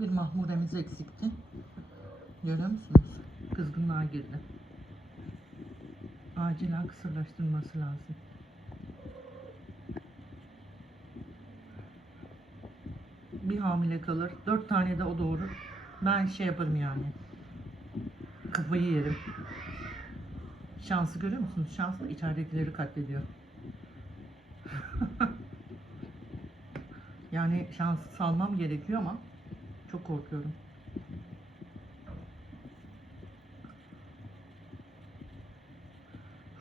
Bir mahmuremiz eksikti. Görüyor musunuz? Kızgınlığa girdi. Acilen kısırlaştırılması lazım. Bir hamile kalır. Dört tane de o doğurur. Ben şey yaparım yani. Kafayı yerim. Şansı görüyor musunuz? Şanslı içeridekileri katlediyor. yani şansı salmam gerekiyor ama çok korkuyorum.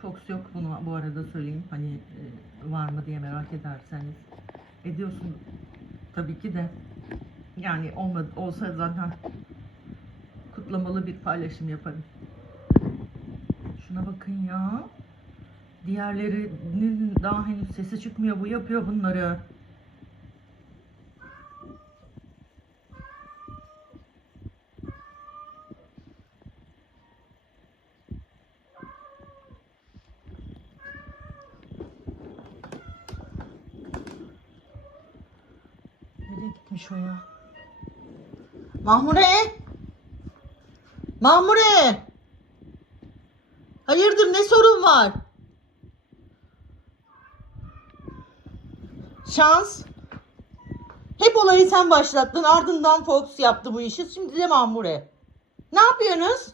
Fox yok bunu bu arada söyleyeyim. Hani e, var mı diye merak ederseniz. Ediyorsun tabii ki de. Yani olmadı, olsa zaten kutlamalı bir paylaşım yaparım. Şuna bakın ya. Diğerlerinin daha henüz sesi çıkmıyor. Bu yapıyor bunları. Gitmiş o ya? Mahmure! Mahmure! Hayırdır ne sorun var? Şans. Hep olayı sen başlattın. Ardından Fox yaptı bu işi. Şimdi de Mahmure. Ne yapıyorsunuz?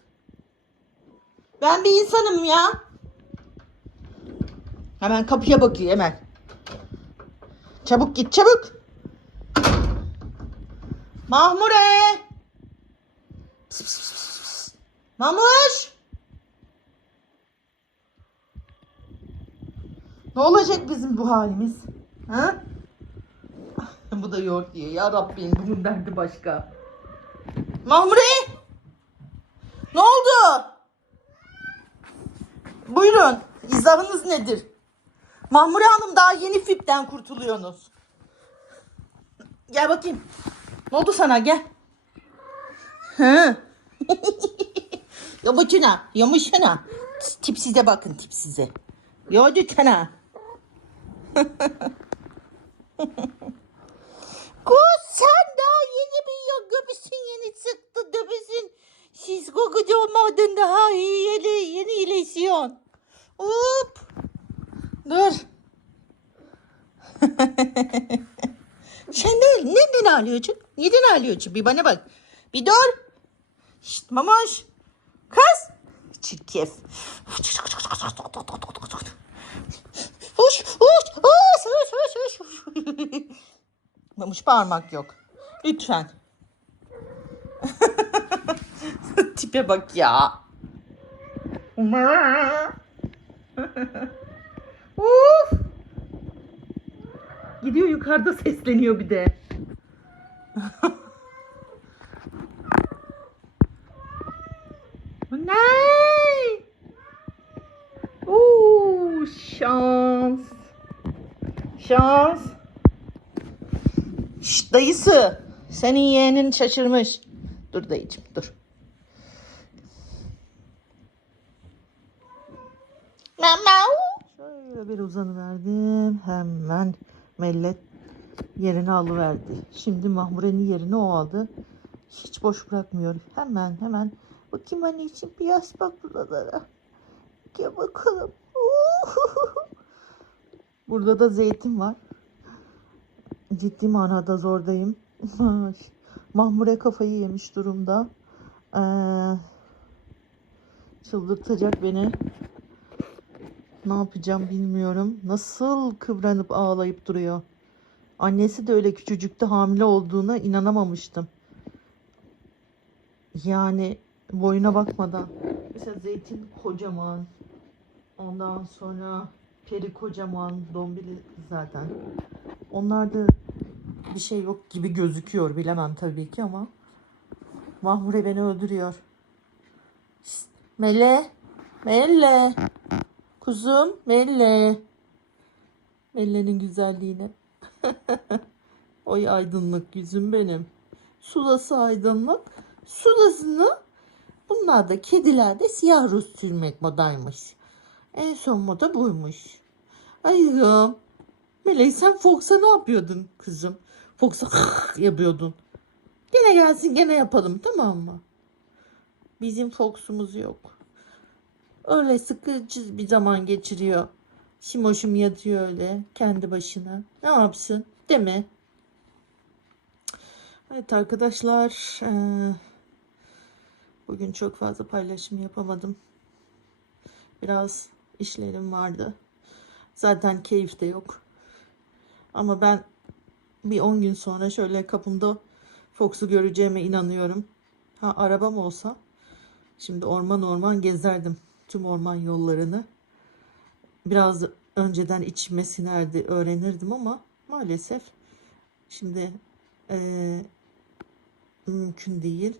Ben bir insanım ya. Hemen kapıya bakıyor hemen. Çabuk git çabuk. Mahmure. Pıs. Mamuş. Ne olacak bizim bu halimiz? Ha? bu da yoğurt diyor. Ya Rabbim bunun derdi başka. Mahmure! Ne oldu? Buyurun. İzahınız nedir? Mahmure Hanım daha yeni FIP'ten kurtuluyorsunuz. Gel bakayım. Oldu sana gel. Hı. Yamuşuna, yamuşuna. Tipsize bakın tipsize. Yordukana. Kız sen daha yeni yok göbüsün yeni çıktı göbüsün. Siz kokucu olmadın daha iyi yeni, yeni iyileşiyorsun. Hop. Dur. Sen ne, neden ağlıyorsun? Neden ağlıyorsun? Bir bana bak. Bir dur. Şşt mamoş. Kız. Çirkef. Huş, huş, huş, huş, huş. Mamuş bağırmak yok. Lütfen. Tipe bak ya. Uf. Gidiyor yukarıda sesleniyor bir de. Ne? Oo, şans. Şans. Şşt dayısı. Senin yeğenin şaşırmış. Dur dayıcım dur. Mama. Şöyle bir uzanıverdim. Hemen mellet yerini alıverdi. Şimdi Mahmure'nin yerini o aldı. Hiç boş bırakmıyor. Hemen hemen. Bakayım anne için biraz bak buralara. Gel bakalım. Burada da zeytin var. Ciddi manada zordayım. Mahmure kafayı yemiş durumda. Ee, çıldırtacak beni. Ne yapacağım bilmiyorum. Nasıl kıvranıp ağlayıp duruyor. Annesi de öyle küçücükte hamile olduğuna inanamamıştım. Yani boyuna bakmadan. Mesela zeytin kocaman. Ondan sonra peri kocaman. Dombili zaten. Onlarda bir şey yok gibi gözüküyor. Bilemem tabii ki ama. Mahmure beni öldürüyor. Şşt, Mele. Mele. Kuzum Melle. Melle'nin güzelliğine. Oy aydınlık yüzüm benim. Sulası aydınlık. Sulasını bunlar da kedilerde siyah ruj sürmek modaymış. En son moda buymuş. Ayrım. Melek sen Fox'a ne yapıyordun kızım? Fox'a yapıyordun. Gene gelsin gene yapalım tamam mı? Bizim Fox'umuz yok. Öyle sıkıcı bir zaman geçiriyor. Simoşum yatıyor öyle kendi başına. Ne yapsın? Değil mi? Evet arkadaşlar. eee, bugün çok fazla paylaşım yapamadım. Biraz işlerim vardı. Zaten keyif de yok. Ama ben bir 10 gün sonra şöyle kapımda Fox'u göreceğime inanıyorum. Ha arabam olsa şimdi orman orman gezerdim tüm orman yollarını. Biraz önceden içime sinerdi öğrenirdim ama maalesef şimdi eee, mümkün değil.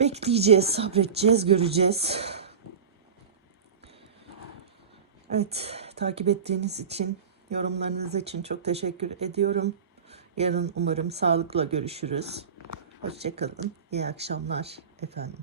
Bekleyeceğiz, sabredeceğiz, göreceğiz. Evet, takip ettiğiniz için, yorumlarınız için çok teşekkür ediyorum. Yarın umarım sağlıkla görüşürüz. Hoşçakalın. İyi akşamlar efendim.